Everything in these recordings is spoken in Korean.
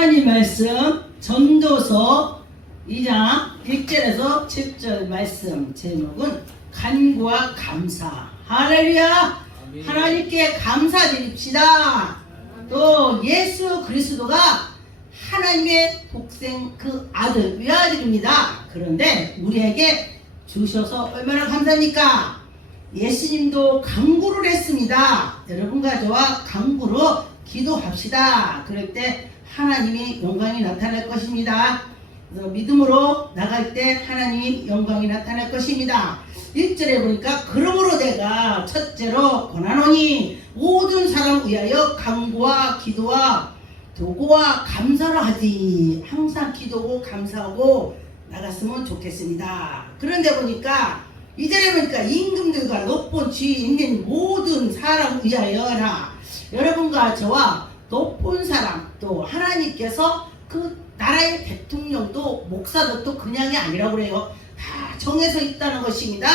하나님 말씀 전도서 2장 1절에서 7절 말씀 제목은 간구와 감사. 할렐루야. 아멘. 하나님께 감사드립시다. 또 예수 그리스도가 하나님의 독생 그 아들 외아들입니다. 그런데 우리에게 주셔서 얼마나 감사합니까? 예수님도 간구를 했습니다. 여러분과 저와 간구로 기도합시다. 그럴 때 하나님이 영광이 나타날 것입니다. 그래서 믿음으로 나갈 때 하나님이 영광이 나타날 것입니다. 1절에 보니까 그러므로 내가 첫째로 권하노니 모든 사람 위하여 간구와 기도와 도구와 감사를 하지. 항상 기도하고 감사하고 나갔으면 좋겠습니다. 그런데 보니까 2절에 보니까 임금들과 높은 지위 있는 모든 사람 위하여라. 여러분과 저와 높은 사람, 또 하나님께서 그 나라의 대통령도 목사도 또 그냥이 아니라고 그래요. 다 정해서 있다는 것입니다.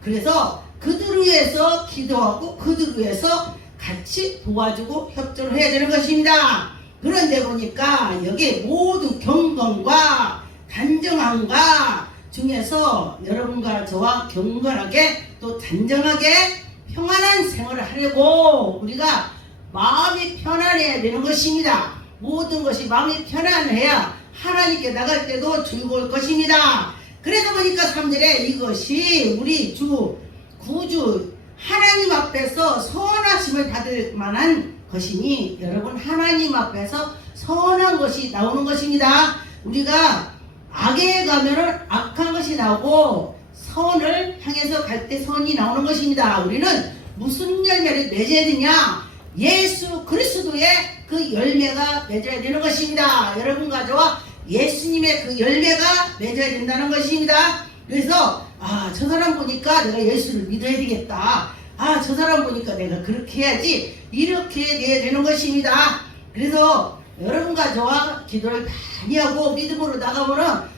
그래서 그들 위해서 기도하고 그들 위해서 같이 도와주고 협조를 해야 되는 것입니다. 그런데 보니까 여기 모든 경건과 단정함과 중에서 여러분과 저와 경건하게 또 단정하게 평안한 생활을 하려고 우리가 마음이 편안해야 되는 것입니다. 모든 것이 마음이 편안해야 하나님께 나갈 때도 즐거울 것입니다. 그래서 보니까 3절에 이것이 우리 주 구주 하나님 앞에서 선하심을 받을 만한 것이니, 여러분 하나님 앞에서 선한 것이 나오는 것입니다. 우리가 악에 가면은 악한 것이 나오고 선을 향해서 갈 때 선이 나오는 것입니다. 우리는 무슨 열매를 맺어야 되냐? 예수 그리스도의 그 열매가 맺어야 되는 것입니다. 여러분과 저와 예수님의 그 열매가 맺어야 된다는 것입니다. 그래서 저 사람 보니까 내가 예수를 믿어야 되겠다. 저 사람 보니까 내가 그렇게 해야지. 이렇게 돼야 되는 것입니다. 그래서 여러분과 저와 기도를 많이 하고 믿음으로 나가면은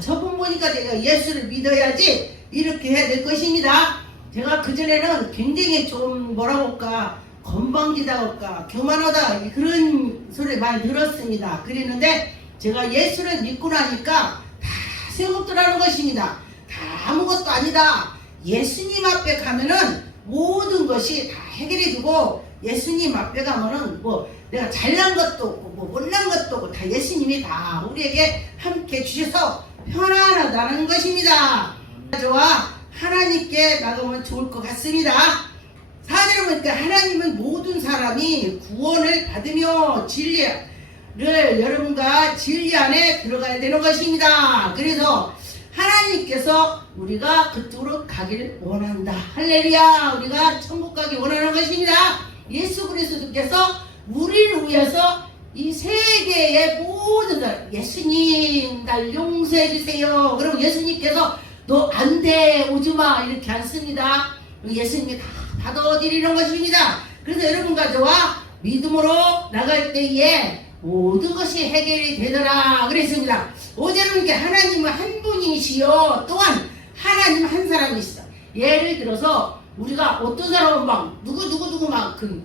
저분 보니까 내가 예수를 믿어야지. 이렇게 해야 될 것입니다. 제가 그전에는 굉장히 좀 뭐라고 할까, 건방지다 할까, 교만하다 그런 소리를 많이 들었습니다. 그랬는데 제가 예수를 믿고 나니까 다 소용없더라는 것입니다. 다 아무것도 아니다. 예수님 앞에 가면은 모든 것이 다 해결해주고, 예수님 앞에 가면은 뭐 내가 잘난 것도 없고 뭐 못난 것도 없고 다 예수님이 다 우리에게 함께 주셔서 편안하다는 것입니다. 저와 하나님께 나가면 좋을 것 같습니다. 4절에 보니까 하나님은 모든 사람이 구원을 받으며 진리를 여러분과 진리 안에 들어가야 되는 것입니다. 그래서 하나님께서 우리가 그쪽으로 가기를 원한다. 할렐루야. 우리가 천국 가기 원하는 것입니다. 예수 그리스도께서 우리를 위해서 이 세계의 모든 날, 예수님 날 용서해 주세요. 그럼 예수님께서 너 안 돼, 오지마 이렇게 안 씁니다. 예수님이 다 받아들이는 것입니다. 그래서 여러분과 저와 믿음으로 나갈 때에 모든 것이 해결이 되더라 그랬습니다. 5절은 이렇게 하나님은 한 분이시요 또한 하나님 한 사람이시다. 예를 들어서 우리가 어떤 사람은 막 누구 막 그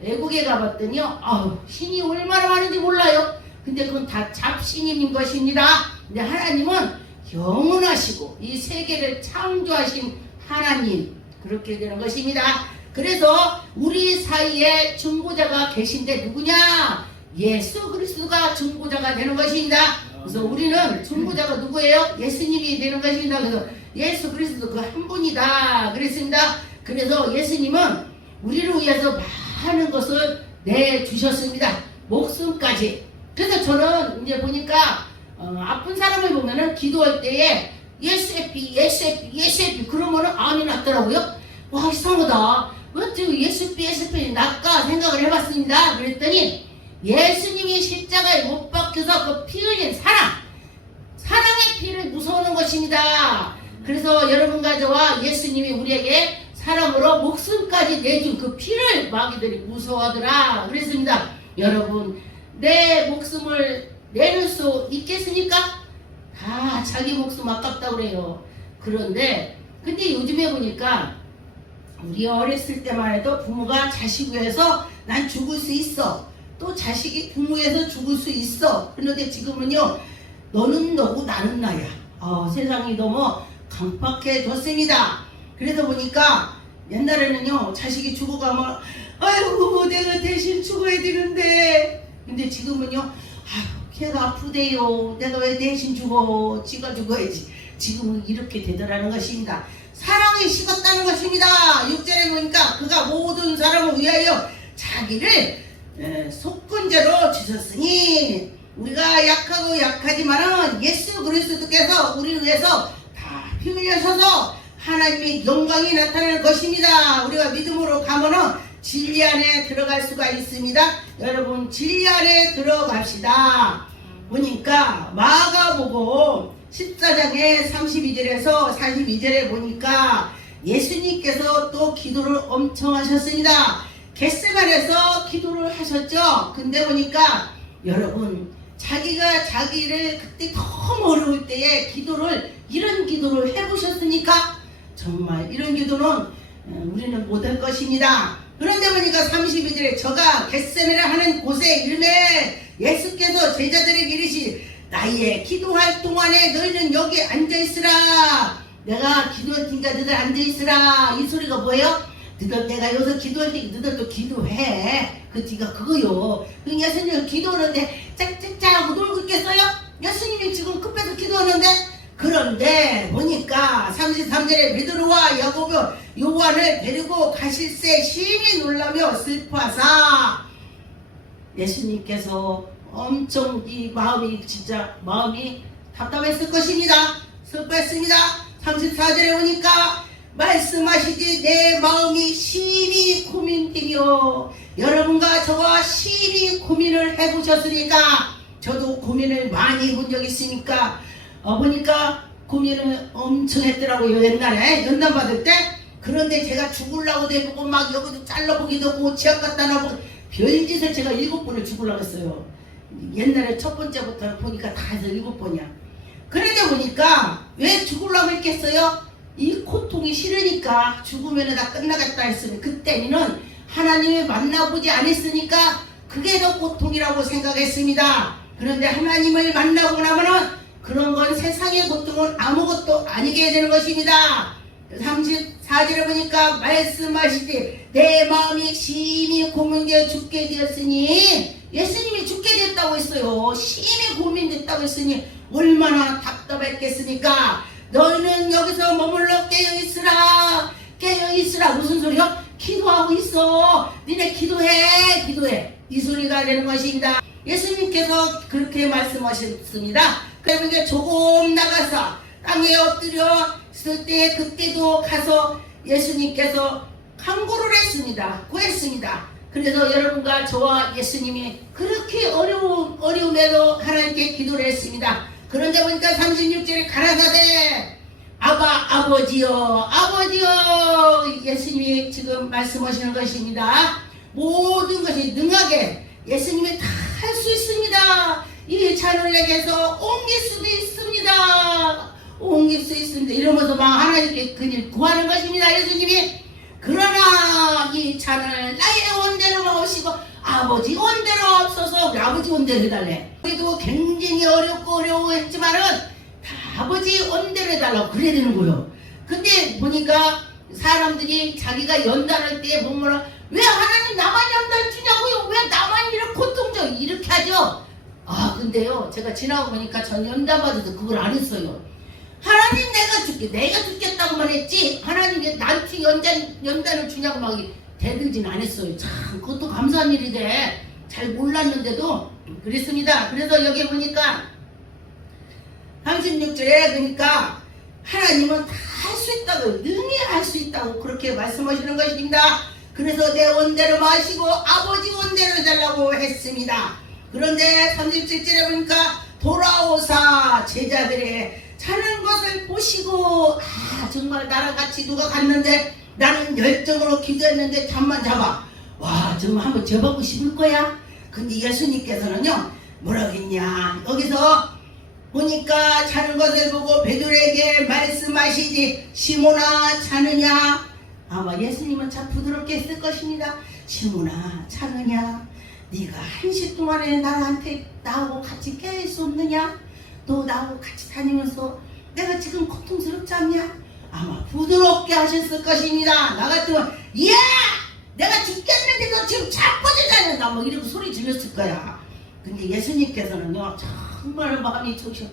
외국에 가봤더니요, 신이 얼마나 많은지 몰라요. 근데 그건 다 잡신인 것입니다. 근데 하나님은 영원하시고 이 세계를 창조하신 하나님, 그렇게 되는 것입니다. 그래서 우리 사이에 중보자가 계신데 누구냐? 예수 그리스도가 중보자가 되는 것입니다. 그래서 우리는 중보자가 누구예요? 예수님이 되는 것입니다. 그래서 예수 그리스도 그 한 분이다 그랬습니다. 그래서 예수님은 우리를 위해서 많은 것을 내주셨습니다. 목숨까지. 그래서 저는 이제 보니까 아픈 사람을 보면은 기도할 때에 예수의 피 그러면은 암이 났더라고요. 와, 이상하다. 왜 예수의 피 낫까 생각을 해봤습니다. 그랬더니 예수님이 십자가에 못 박혀서 그 피 흘린 사랑의 피를 무서워하는 것입니다. 그래서 여러분과 저와 예수님이 우리에게 사랑으로 목숨까지 내준 그 피를 마귀들이 무서워하더라 그랬습니다. 여러분, 내 목숨을 내줄 수 있겠습니까? 다 자기 목숨 아깝다고 그래요. 근데 요즘에 보니까 우리 어렸을 때만 해도 부모가 자식 위해서 난 죽을 수 있어, 또 자식이 부모에서 죽을 수 있어. 그런데 지금은요, 너는 너고 나는 나야. 세상이 너무 강팍해졌습니다. 그래서 보니까 옛날에는요, 자식이 죽어가면 아이고 내가 대신 죽어야 되는데, 근데 지금은요, 아유 걔가 아프대요, 내가 왜 대신 죽어, 지가 죽어야지. 지금은 이렇게 되더라는 것입니다. 사랑이 식었다는 것입니다. 6절에 보니까 그가 모든 사람을 위하여 자기를 속건제로 주셨으니, 우리가 약하고 약하지만은 예수 그리스도께서 우리를 위해서 다 피 흘려셔서 하나님의 영광이 나타날 것입니다. 우리가 믿음으로 가면은 진리 안에 들어갈 수가 있습니다. 여러분, 진리 안에 들어갑시다. 보니까 마가복음 14장의 32절에서 42절에 보니까 예수님께서 또 기도를 엄청 하셨습니다. 겟세마네에서 기도를 하셨죠. 근데 보니까 여러분, 자기가 자기를 그때 너무 어려울 때에 이런 기도를 해보셨습니까? 정말 이런 기도는 우리는 못할 것입니다. 그런데 보니까 32절에 저가 겟세마네 하는 곳에 이르매 예수께서 제자들에게 이르시되 나의 기도할 동안에 너희는 여기 앉아있으라. 내가 기도할 테니까 너희들 앉아있으라. 이 소리가 뭐예요? 너희들 내가 여기서 기도할 테니까 너희들도 기도해. 그 뒤가 그거요. 그 예수님 기도하는데 짝짝짝 하고 놀고 있겠어요? 예수님이 지금 급해서 기도하는데. 그런데 보니까 33절에 베드로와 야고보 요한을 데리고 가실새 심히 놀라며 슬퍼하사, 예수님께서 엄청 이 마음이 진짜 마음이 답답했을 것입니다. 슬퍼했습니다. 34절에 오니까 말씀하시지 내 마음이 심히 고민되며, 여러분과 저와 심히 고민을 해보셨으니까, 저도 고민을 많이 해본 적이 있으니까 보니까 고민을 엄청 했더라고요. 옛날에 연단 받을 때. 그런데 제가 죽으려고도 해보고 막 여기도 잘라보기도 하고 지하 갖다 놔보고 별짓을 제가 7번을 죽으려고 했어요. 옛날에 첫 번째부터 보니까 다 해서 7번이야. 그런데 보니까 왜 죽으려고 했겠어요? 이 고통이 싫으니까, 죽으면 다 끝나겠다 했으니, 그때는 하나님을 만나보지 않았으니까 그게 더 고통이라고 생각했습니다. 그런데 하나님을 만나고 나면은 그런 건 세상의 고통은 아무것도 아니게 되는 것입니다. 34절에 보니까 말씀하시되 내 마음이 심히 고민되어 죽게 되었으니, 예수님이 죽게 됐다고 했어요. 심히 고민됐다고 했으니 얼마나 답답했겠습니까? 너희는 여기서 머물러 깨어있으라. 깨어있으라 무슨 소리요? 기도하고 있어. 니네 기도해. 이 소리가 되는 것입니다. 예수님께서 그렇게 말씀하셨습니다. 그러면 조금 나가서 땅에 엎드려 있을 때, 그때도 가서 예수님께서 간구를 했습니다. 구했습니다. 그래서 여러분과 저와 예수님이 그렇게 어려움에도 하나님께 기도를 했습니다. 그런데 보니까 36절에 가라사대 아버지여 예수님이 지금 말씀하시는 것입니다. 모든 것이 능하게 예수님이 다 할 수 있습니다. 이 잔을 내게서 옮길 수도 있습니다. 옮길 수 있습니다. 이러면서 막 하나님께 그냥 구하는 것입니다. 예수님이. 그러나 이 잔을 나의 원대로 마시고 아버지 원대로 없어서 아버지 원대로 해달래. 우리도 굉장히 어려워했지만은 다 아버지 원대로 해달라고 그래야 되는 거예요. 근데 보니까 사람들이 자기가 연단할 때 보면 왜 하나님 나만 연단 주냐고요? 왜 나만 이렇게 고통적 이렇게 하죠? 근데요, 제가 지나고 보니까 전 연단 받아도 그걸 안 했어요. 하나님 내가 죽겠다고만 했지, 하나님이 나한테 연단을 주냐고 막 대들진 않았어요. 참 그것도 감사한 일인데 잘 몰랐는데도 그랬습니다. 그래서 여기 보니까 36절에 그러니까 하나님은 다 할 수 있다고, 능히 할 수 있다고 그렇게 말씀하시는 것입니다. 그래서 내 원대로 마시고 아버지 원대로 해달라고 했습니다. 그런데 37절에 보니까 돌아오사 제자들의 자는 것을 보시고, 정말 나랑 같이 누가 갔는데 나는 열정으로 기도했는데 잠만 잡아. 와, 정말 한번 재보고 싶을 거야. 근데 예수님께서는요 뭐라고 했냐, 여기서 보니까 자는 것을 보고 베드로에게 말씀하시지 시몬아 자느냐. 아마 예수님은 참 부드럽게 했을 것입니다. 시몬아 자느냐, 네가 1시 동안에 나하고 같이 깨일 수 없느냐? 너 나하고 같이 다니면서 내가 지금 고통스럽지 않냐? 아마 부드럽게 하셨을 것입니다. 나 같으면 야! 내가 죽겠는데 너 지금 자빠져 다닌다 뭐 이러고 소리 질렀을 거야. 근데 예수님께서는요 정말 마음이 좋으셔.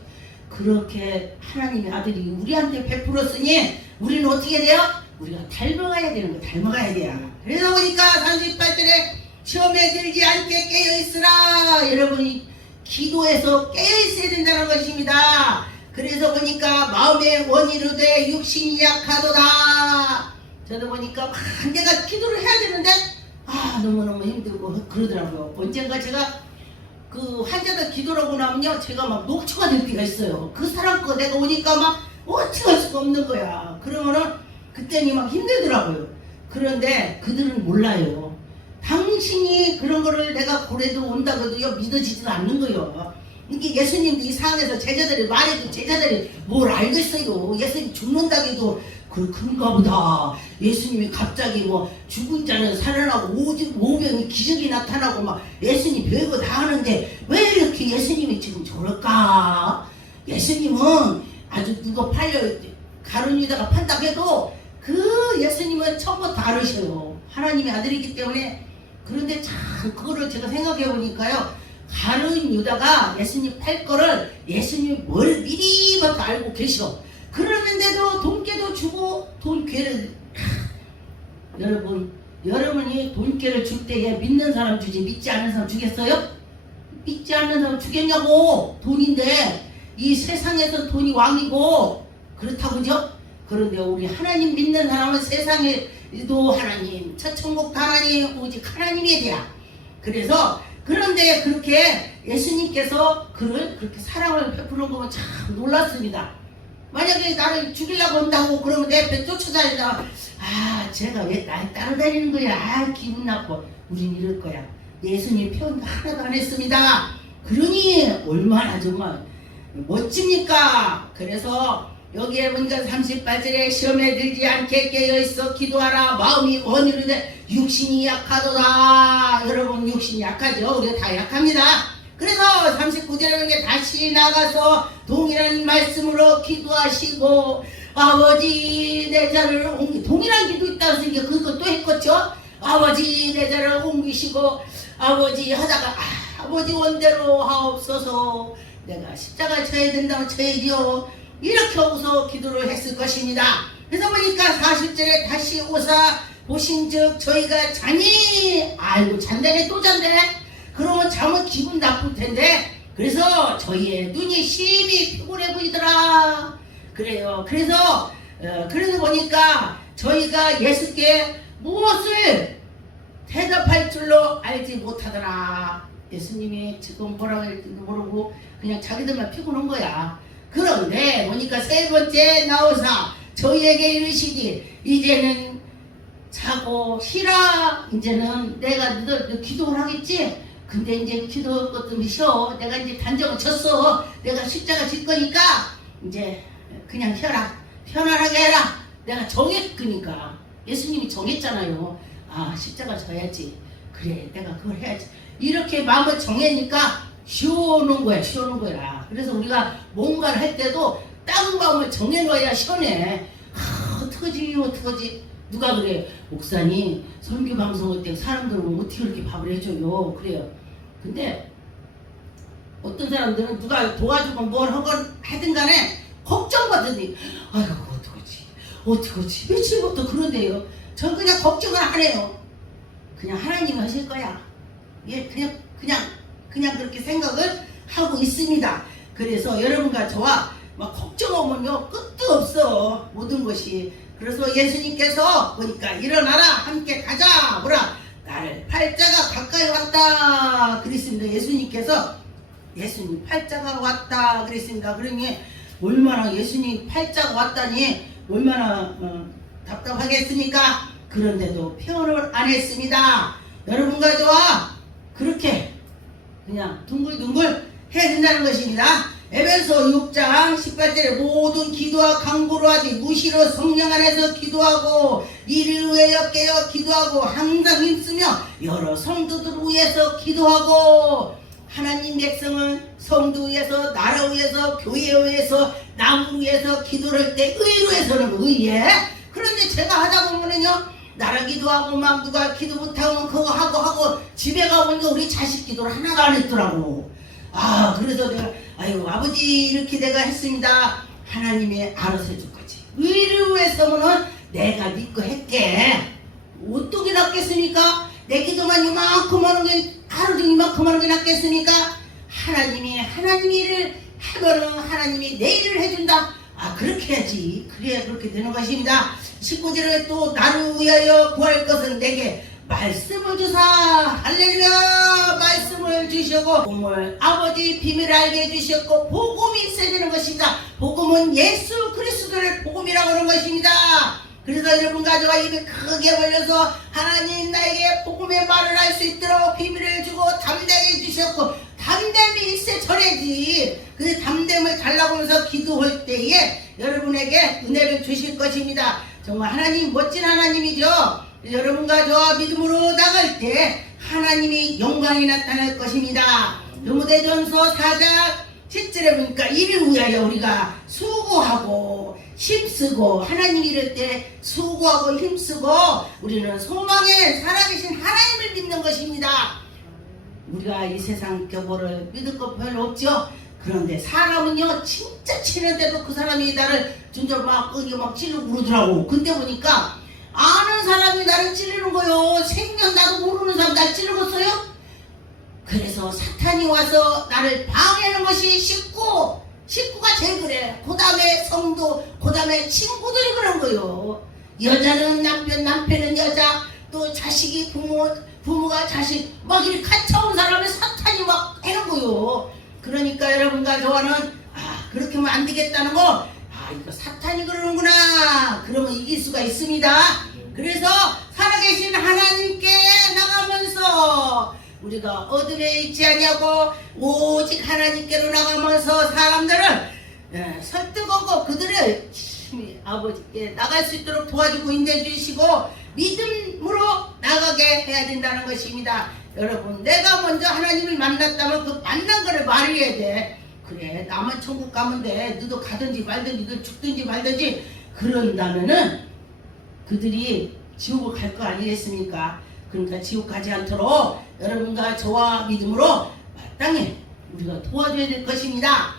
그렇게 하나님의 아들이 우리한테 베풀었으니 우리는 어떻게 돼요? 우리가 닮아가야 되는 거 닮아가야 돼요. 그래서 보니까 38절에 시험에 들지 않게 깨어있으라. 여러분이 기도해서 깨어있어야 된다는 것입니다. 그래서 보니까 마음의 원이로되 육신이 약하도다. 저도 보니까 내가 기도를 해야 되는데 너무너무 힘들고 그러더라고요. 언젠가 제가 그 환자들 기도하고 나면요 제가 막 녹초가 될 때가 있어요. 그 사람 거 내가 오니까 막 어찌 할 수가 없는 거야. 그러면은 그때는 막 힘들더라고요. 그런데 그들은 몰라요. 당신이 그런 거를 내가 고래도 온다고 해도요 믿어지지도 않는 거예요. 이게 예수님도 이 상황에서 제자들이 말해도 제자들이 뭘 알겠어요. 예수님 죽는다기도 그런가 보다. 예수님이 갑자기 뭐 죽은 자는 살아나고 오병이 기적이 나타나고 막 예수님 별거 다 하는데 왜 이렇게 예수님이 지금 저럴까? 예수님은 아주 누가 가룟 유다가 판다 해도 그 예수님은 처음부터 다르셔요. 하나님의 아들이기 때문에. 그런데 참 그거를 제가 생각해 보니까요 가룟 유다가 예수님 팔 거를 예수님 뭘 미리부터 알고 계셔. 그러는데도 돈깨도 주고 돈깨를 여러분이 돈깨를 줄 때에 믿는 사람 주지 믿지 않는 사람 주겠어요? 믿지 않는 사람 주겠냐고. 돈인데 이 세상에서 돈이 왕이고 그렇다고죠? 그런데 우리 하나님 믿는 사람은 세상에도 하나님 천국도 하나님 오직 하나님에 대한. 그래서 그런데 그렇게 예수님께서 그를 그렇게 사랑을 베푸는 거면 참 놀랐습니다. 만약에 나를 죽이려고 한다고 그러면 내 옆에 쫓아다니다 제가 왜 날 따라다니는 거야? 기분 나빠. 우린 이럴 거야. 예수님 표현 하나도 안 했습니다. 그러니 얼마나 정말 멋집니까? 그래서 여기에 보니까 38절에 시험에 들지 않게 깨어있어 기도하라. 마음이 원이로되 육신이 약하도다. 여러분 육신이 약하죠. 우리가 다 약합니다. 그래서 39절에 다시 나가서 동일한 말씀으로 기도하시고 아버지 내 자를 동일한 기도 있다고 했으니까 그것도 했겠죠. 아버지 내 자를 옮기시고 아버지 하다가 아버지 원대로 하옵소서. 내가 십자가 쳐야 된다면 쳐야지요. 이렇게 하고서 기도를 했을 것입니다. 그래서 보니까 40절에 다시 오사 보신즉 저희가 자니 아이고 잔다네 또 잔다네. 그러면 잠은 기분 나쁠 텐데 그래서 저희의 눈이 심히 피곤해 보이더라. 그래요. 그래서 보니까 저희가 예수께 무엇을 대답할 줄로 알지 못하더라. 예수님이 지금 뭐라고 할지도 모르고 그냥 자기들만 피곤한 거야. 그런데 보니까 세 번째 나오사 저희에게 이르시니 이제는 자고 쉬라. 이제는 내가 너희들 기도를 하겠지. 근데 이제 기도 것도 쉬어. 내가 이제 단정을 쳤어. 내가 십자가 질 거니까 이제 그냥 쉬어라. 편안하게 해라. 내가 정했으니까. 예수님이 정했잖아요. 십자가 져야지. 그래 내가 그걸 해야지. 이렇게 마음을 정하니까 쉬어오는 거야. 쉬어오는 거야. 그래서 우리가 뭔가를 할 때도 딱 마음을 정해놓아야 시원해. 어떡하지. 누가 그래? 목사님 선교 방송할 때 사람들은 어떻게 그렇게 밥을 해줘요? 그래요. 근데 어떤 사람들은 누가 도와주고 뭘 하든 간에 걱정받으니 아이고 어떡하지 며칠부터 그런데요. 전 그냥 걱정을 안 해요. 그냥 하나님 하실 거야. 예, 그냥 그렇게 생각을 하고 있습니다. 그래서 여러분과 저와 막 걱정하면요 끝도 없어 모든 것이. 그래서 예수님께서 보니까 일어나라 함께 가자 뭐라 나를 팔자가 가까이 왔다 그랬습니다. 예수님 팔자가 왔다 그랬습니다. 그러니 얼마나 예수님 팔자가 왔다니 얼마나 답답하겠습니까? 그런데도 표현을 안 했습니다. 여러분과 저와 그렇게 그냥 둥글둥글 해야 된다는 것입니다. 에베소 6장 18절에 모든 기도와 간구로 하지 무시로 성령 안에서 기도하고 이를 위하여 깨어 기도하고 항상 힘쓰며 여러 성도들을 위해서 기도하고 하나님 백성은 성도 위해서 나라 위해서 교회 위해서 남을 위해서 기도를 할 때 의로 해서는 의에 그런데 제가 하다 보면은요 나라 기도하고 막 누가 기도 못하면 그거 하고 집에 가보니까 우리 자식 기도를 하나도 안 했더라고. 그래서 내가 아유 아버지 이렇게 내가 했습니다. 하나님이 알아서 해줄 거지. 의를 위해서는 내가 믿고 했게 어떻게 낫겠습니까? 내 기도만 이만큼 하는 게 하루 종일 이만큼 하는 게 낫겠습니까? 하나님이 일을 하면은 하나님이 내 일을 해준다. 그렇게 해야지. 그래야 그렇게 되는 것입니다. 19절에 또 나를 위하여 구할 것은 내게 말씀을 주사. 할렐루야. 말씀을 주시고 복음을 아버지 비밀을 알게 해주셨고 복음이 있어야 되는 것입니다. 복음은 예수 그리스도를 복음이라고 하는 것입니다. 그래서 여러분과 저와 입에 크게 벌려서 하나님 나에게 복음의 말을 할 수 있도록 비밀을 주고 담대하게 해주셨고 담됨이 있어 저래지. 그 담됨을 달라고 하면서 기도할 때에 여러분에게 은혜를 주실 것입니다. 정말 하나님 멋진 하나님이죠. 여러분과 저와 믿음으로 나갈 때 하나님이 영광이 나타날 것입니다. 요무대전서 4장 7절에 보니까 이를 위하여 우리가 수고하고 힘쓰고 하나님 이럴 때 수고하고 힘쓰고 우리는 소망에 살아계신 하나님을 믿는 것입니다. 우리가 이 세상 교보를 믿을 것 별로 없죠. 그런데 사람은요 진짜 치는데도 그 사람이 나를 진짜 막 찌르고 그러더라고. 근데 보니까 아는 사람이 나를 찌르는 거요. 생전 나도 모르는 사람 날 찌르겠어요? 그래서 사탄이 와서 나를 방해하는 것이 식구가 제일 그래. 그 다음에 성도, 그 다음에 친구들이 그런 거요. 여자는 남편은 여자, 또 자식이 부모가 자식 막 이렇게 갇혀온 사람을 사탄이 막 해는 거요. 그러니까 여러분과 저와는 그렇게 하면 안 되겠다는 거. 이거 사탄이 그러는구나. 그러면 이길 수가 있습니다. 그래서 살아계신 하나님께 나가면서 우리가 어둠에 있지 아니하고 오직 하나님께로 나가면서 사람들을 설득하고 그들을 아버지께 나갈 수 있도록 도와주고 인내주시고 믿음으로 나가게 해야 된다는 것입니다. 여러분 내가 먼저 하나님을 만났다면 그 만난 거를 말해야 돼. 그래 나만 천국 가면 돼. 너도 가든지 말든지 너 죽든지 말든지 그런다면은 그들이 지옥을 갈 거 아니겠습니까? 그러니까 지옥 가지 않도록 여러분과 저와 믿음으로 마땅히 우리가 도와줘야 될 것입니다.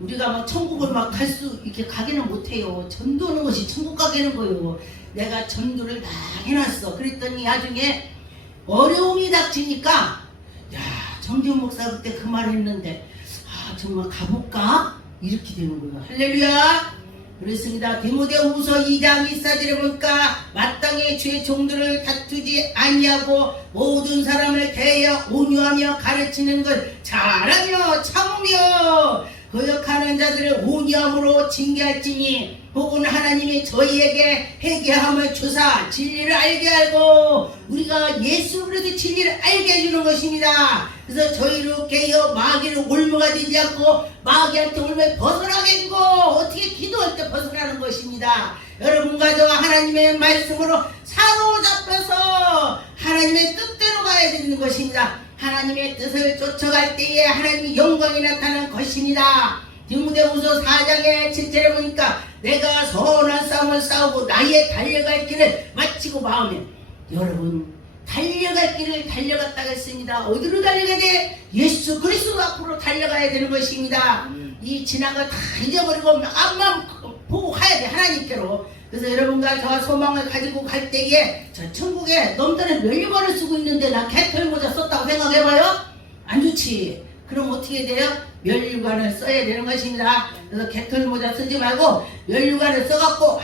우리가 막 천국을 막 갈 수 이렇게 가기는 못해요. 전도하는 것이 천국 가게는 거예요. 내가 전도를 다 해놨어. 그랬더니 나중에 어려움이 닥치니까 정지훈 목사 그때 그 말 했는데 정말 가볼까? 이렇게 되는 거예요. 할렐루야. 그렇습니다. 디모데후서 2장 1사절에 보니까 마땅히 주의 종들을 다투지 아니하고 모든 사람을 대하여 온유하며 가르치는 걸 잘하며 참으며 거역하는 자들을 온유함으로 징계할지니 혹은 하나님이 저희에게 회개함을 주사 진리를 알게 하고 우리가 예수 그리스도 진리를 알게 해주는 것입니다. 그래서 저희로 깨어 마귀를 올무가 되지 않고 마귀한테 올무에 벗어나게 해주고 어떻게 기도할 때 벗어나는 것입니다. 여러분과 저와 하나님의 말씀으로 사로잡혀서 하나님의 뜻대로 가야 되는 것입니다. 하나님의 뜻을 쫓아갈 때에 하나님의 영광이 나타나는 것입니다. 디모데후서 4장의 7절에 보니까 내가 선한 싸움을 싸우고 나의 달려갈 길을 마치고 마음에 여러분 달려갈 길을 달려갔다고 했습니다. 어디로 달려가야 돼? 예수 그리스도 앞으로 달려가야 되는 것입니다. 이 지난 거 다 잊어버리고 앞만 보고 가야 돼. 하나님께로. 그래서 여러분과 저와 소망을 가지고 갈 때에 저 천국에 놈들은 멸류관을 쓰고 있는데 나 개털 모자 썼다고 생각해봐요? 안 좋지. 그럼 어떻게 돼요? 멸류관을 써야 되는 것입니다. 그래서 개털 모자 쓰지 말고 멸류관을 써갖고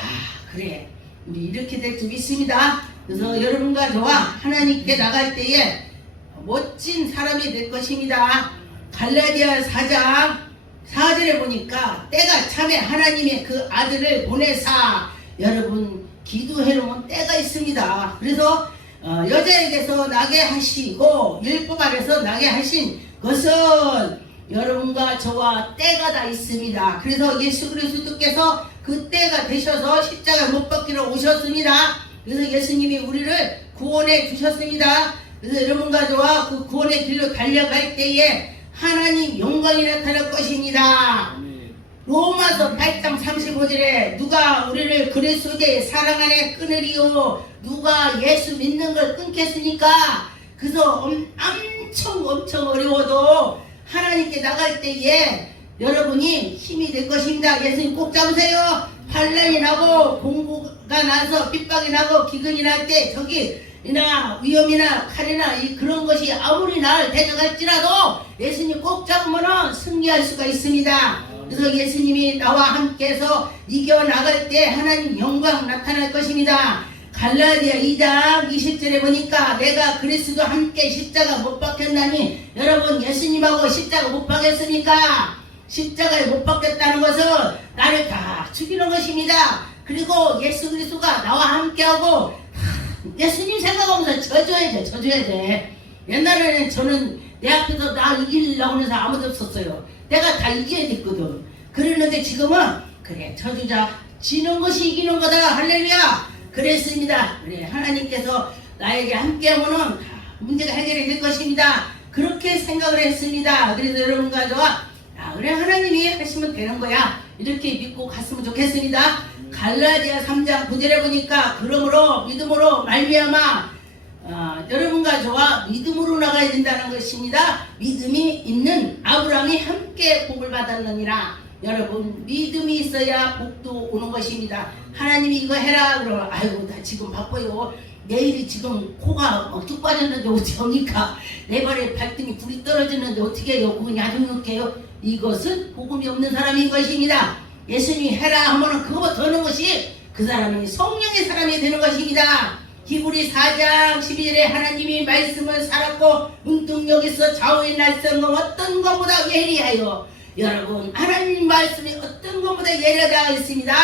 그래 우리 이렇게 될 줄 믿습니다. 그래서 여러분과 저와 하나님께 나갈 때에 멋진 사람이 될 것입니다. 갈라디아 4장 4절에 보니까 때가 참에 하나님의 그 아들을 보내사 여러분 기도해 놓은 때가 있습니다. 그래서 여자에게서 나게 하시고 율법 아래서 나게 하신 것은 여러분과 저와 때가 다 있습니다. 그래서 예수 그리스도께서 그 때가 되셔서 십자가 못 박히러 오셨습니다. 그래서 예수님이 우리를 구원해 주셨습니다. 그래서 여러분과 저와 그 구원의 길로 달려갈 때에 하나님 영광이 나타날 것입니다. 로마서 8장 35절에 누가 우리를 그리스도의 사랑 안에 끊으리요, 누가 예수 믿는 걸 끊겠습니까? 그래서 엄청 어려워도 하나님께 나갈 때에 여러분이 힘이 될 것입니다. 예수님 꼭 잡으세요. 환난이 나고 공부가 나서 핍박이 나고 기근이 날 때 저기나 위험이나 칼이나 그런 것이 아무리 나를 데려갈지라도 예수님 꼭 잡으면 승리할 수가 있습니다. 그래서 예수님이 나와 함께해서 이겨나갈 때 하나님 영광 나타날 것입니다. 갈라디아 2장 20절에 보니까 내가 그리스도 함께 십자가 못 박혔나니, 여러분 예수님하고 십자가 못 박혔습니까? 십자가에 못 박혔다는 것은 나를 다 죽이는 것입니다. 그리고 예수 그리스도가 나와 함께하고 예수님 생각하면서 져줘야 돼. 옛날에는 저는 내 앞에서 나 이기려고 하는 사람 아무도 없었어요. 내가 다 이겨야 됐거든. 그랬는데 지금은 그래, 져주자. 지는 것이 이기는 거다. 할렐루야. 그랬습니다. 그래, 하나님께서 나에게 함께하면은 문제가 해결이 될 것입니다. 그렇게 생각을 했습니다. 그래서 여러분과 저와 그래, 하나님이 하시면 되는 거야, 이렇게 믿고 갔으면 좋겠습니다. 갈라디아 3장 9절에 보니까 그러므로 믿음으로 말미암아 여러분과 저와 믿음으로 나가야 된다는 것입니다. 믿음이 있는 아브라함이 함께 복을 받았느니라. 여러분, 믿음이 있어야 복도 오는 것입니다. 하나님이 이거 해라 그러면 아이고 나 지금 바빠요. 내일이 지금 코가 뚝 빠졌는데 어떻게 합니까? 내 발에 발등에 불이 떨어졌는데 어떻게 해요? 그건 야중 놓게요. 이것은 복음이 없는 사람인 것입니다. 예수님이 해라 하면 그거보다 더 하는 것이 그 사람이 성령의 사람이 되는 것입니다. 히브리 4장 12절에 하나님이 말씀을 살았고 응통역에서 좌우의 날성과 어떤 것보다 예리하여, 여러분 하나님 말씀이 어떤 것보다 예리하다 했습니다.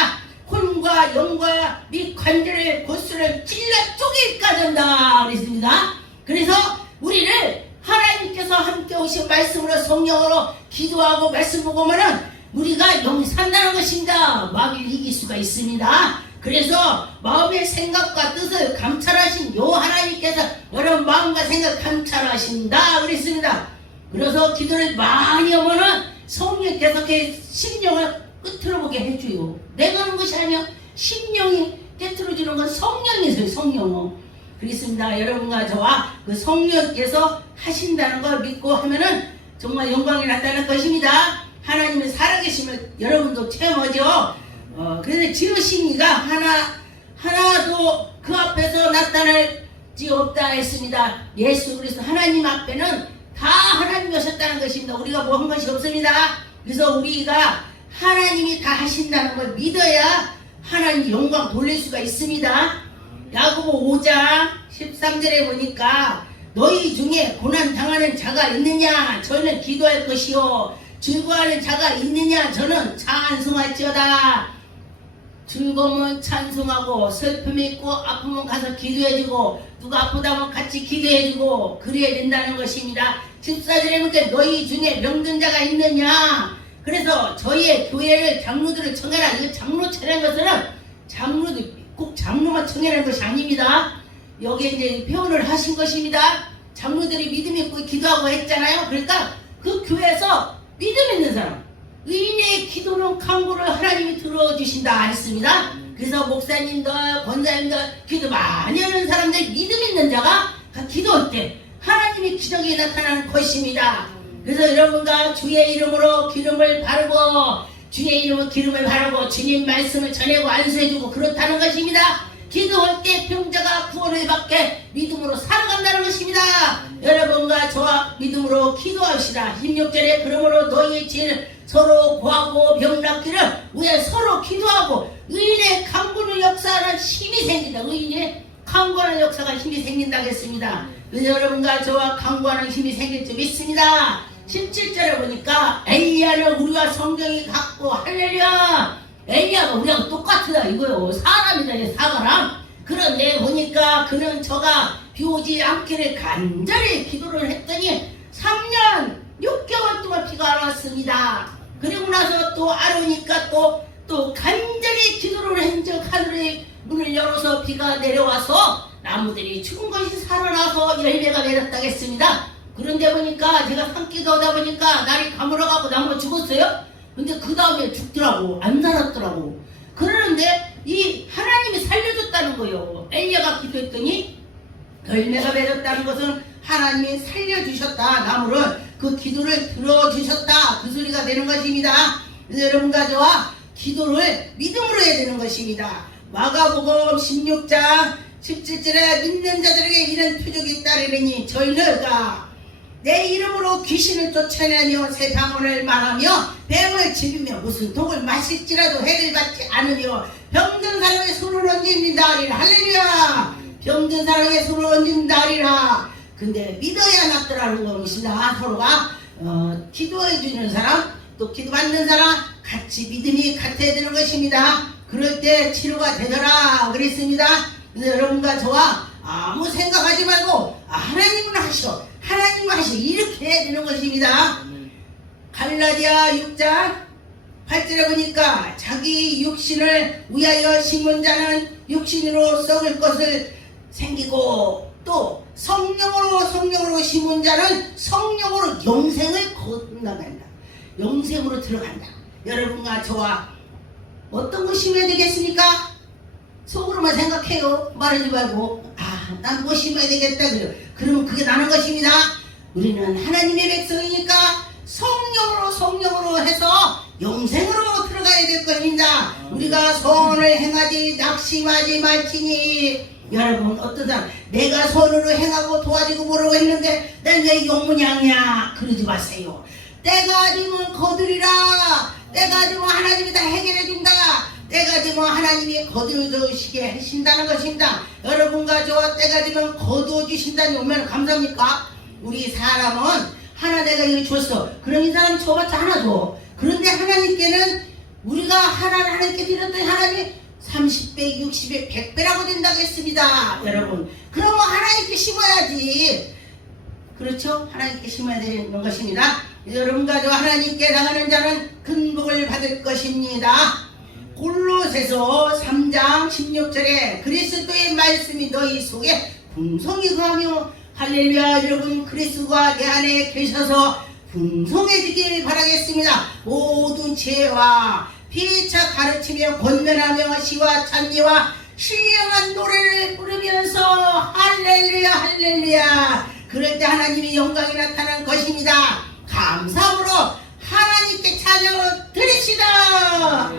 혼과 영과 및 관절의 골수를 찔러 쪼개기까지 한다 그랬습니다. 그래서 우리를 하나님께서 함께 오신 말씀으로 성령으로 기도하고 말씀 보고 오면은 우리가 영이 산다는 것입니다. 마귀를 이길 수가 있습니다. 그래서 마음의 생각과 뜻을 감찰하신 요 하나님께서 여러분 마음과 생각 감찰하신다 그랬습니다. 그래서 기도를 많이 하면은 성령께서 심령을 끄트러 보게 해줘요. 내가 하는 것이 아니야. 심령이 깨트려주는 건 성령이세요. 성령은. 그렇습니다. 여러분과 저와 그 성령께서 하신다는 걸 믿고 하면은 정말 영광이 나타날 것입니다. 하나님의 살아계심을 여러분도 체험하죠. 그런데 지으신 이가 하나도 그 앞에서 나타날지 없다 했습니다. 예수 그리스도 하나님 앞에는 다 하나님이셨다는 것입니다. 우리가 뭐 한 것이 없습니다. 그래서 우리가 하나님이 다 하신다는 걸 믿어야 하나님 영광 돌릴 수가 있습니다. 야고보 5장 13절에 보니까 너희 중에 고난 당하는 자가 있느냐 저는 기도할 것이요, 즐거워하는 자가 있느냐 저는 찬송할지어다. 즐거우면 찬송하고 슬픔이 있고 아프면 가서 기도해주고 누가 아프다면 같이 기도해주고 그래야 된다는 것입니다. 14절에 보니까 너희 중에 병든 자가 있느냐. 그래서 저희의 교회를 장로들을 청해라. 이거 장로 청하는 것은 장로들 꼭 장로만 청해라는 것이 아닙니다. 여기에 이제 표현을 하신 것입니다. 장로들이 믿음 있고 기도하고 했잖아요. 그러니까 그 교회에서 믿음 있는 사람, 의인의 기도는 간구를 하나님이 들어주신다 했습니다. 그래서 목사님들, 권사님들 기도 많이 하는 사람들, 믿음 있는 자가 기도할 때 하나님의 기적이 나타나는 것입니다. 그래서 여러분과 주의 이름으로 기름을 바르고 주의 이름으로 기름을 바르고 주님 말씀을 전하고 안수해주고 그렇다는 것입니다. 기도할 때 병자가 구원을 받게 믿음으로 살아간다는 것입니다. 여러분과 저와 믿음으로 기도합시다. 16절에 그러므로 너희의 죄를 서로 고하고 병 낫기를 위해 서로 기도하고 의인의 강구는 역사하는 힘이 생긴다. 의인의 강구하는 역사가 힘이 생긴다고 했습니다. 그래서 여러분과 저와 강구하는 힘이 생길 줄 믿습니다. 17절에 보니까 엘리야는 우리와 성경이 같고 할렐루야. 엘리야가 우리하고 똑같다 이거요. 사람이다 사람. 그런데 보니까 그는 저가 비오지 않기를 간절히 기도를 했더니 3년 6개월 동안 비가 안 왔습니다. 그리고 나서 또 안 오니까 또 또 간절히 기도를 한적 하늘의 문을 열어서 비가 내려와서 나무들이 죽은 것이 살아나서 열매가 내렸다겠습니다. 그런데 보니까 제가 산기도 하다 보니까 날이 가물어가고 나무가 죽었어요. 근데 그 다음에 죽더라고. 안 살았더라고. 그러는데 이 하나님이 살려줬다는 거예요. 엘리야가 기도했더니 열매가 맺었다는 것은 하나님이 살려주셨다. 나무를 그 기도를 들어주셨다. 그 소리가 되는 것입니다. 그래서 여러분과 저와 기도를 믿음으로 해야 되는 것입니다. 마가복음 16장 17절에 믿는 자들에게 이런 표적이 있다르니 저희는 내 이름으로 귀신을 쫓아내며 새 방언을 말하며 뱀을 집이며 무슨 독을 마실지라도 해를 받지 않으며 병든 사람의 손을 얹는다 하리라. 할렐루야. 병든 사람의 손을 얹는다 하리라. 근데 믿어야 낫더라는 것이다. 서로가 기도해 주는 사람 또 기도받는 사람 같이 믿음이 같아야 되는 것입니다. 그럴 때 치료가 되더라 그랬습니다. 그래서 여러분과 저와 아무 생각하지 말고 하나님은 하셔 하나님은 하셔 이렇게 해야 되는 것입니다. 갈라디아 6장 8절에 보니까 자기 육신을 위하여 심은 자는 육신으로 썩을 것을 생기고 또 성령으로 심은 자는 성령으로 영생을 건너간다. 영생으로 들어간다. 여러분과 저와 어떤 거 심어야 되겠습니까? 속으로만 생각해요. 말하지 말고 난 뭐 심어야 되겠다 그래요. 그러면 그게 나는 것입니다. 우리는 하나님의 백성이니까 성령으로 해서 영생으로 들어가야 될 것입니다. 우리가 선을 행하지 낙심하지 말지니. 여러분 어떤 사람 내가 선으로 행하고 도와주고 뭐라고 했는데 난 왜 욕문양이야 그러지 마세요. 때가 되면 거두리라. 때가 되면 하나님이 다 해결해 준다. 때가 되면 하나님이 거두어주시게 하신다는 것입니다. 여러분과 저와 때가 되면 거두어 주신다니 얼마나 감사합니까? 우리 사람은 하나 내가 이거 줬어. 그럼 이 사람 줘봤자 하나 줘. 그런데 하나님께는 우리가 하나를 하나님께 드렸더니 하나님이 30배, 60배, 100배라고 된다고 했습니다. 여러분 그러면 하나님께 심어야지. 그렇죠? 하나님께 심어야 되는 것입니다. 여러분과 저 하나님께 나가는 자는 큰 복을 받을 것입니다. 골로새서 3장 16절에 그리스도의 말씀이 너희 속에 풍성히 거하며 할렐루야. 여러분 그리스도가 내 안에 계셔서 풍성해지길 바라겠습니다. 모든 지혜와 피차 가르치며 권면하며 시와 찬미와 신령한 노래를 부르면서 할렐루야 할렐루야. 그럴 때 하나님의 영광이 나타난 것입니다. 감사함으로 하나님께 찬양을 드립시다.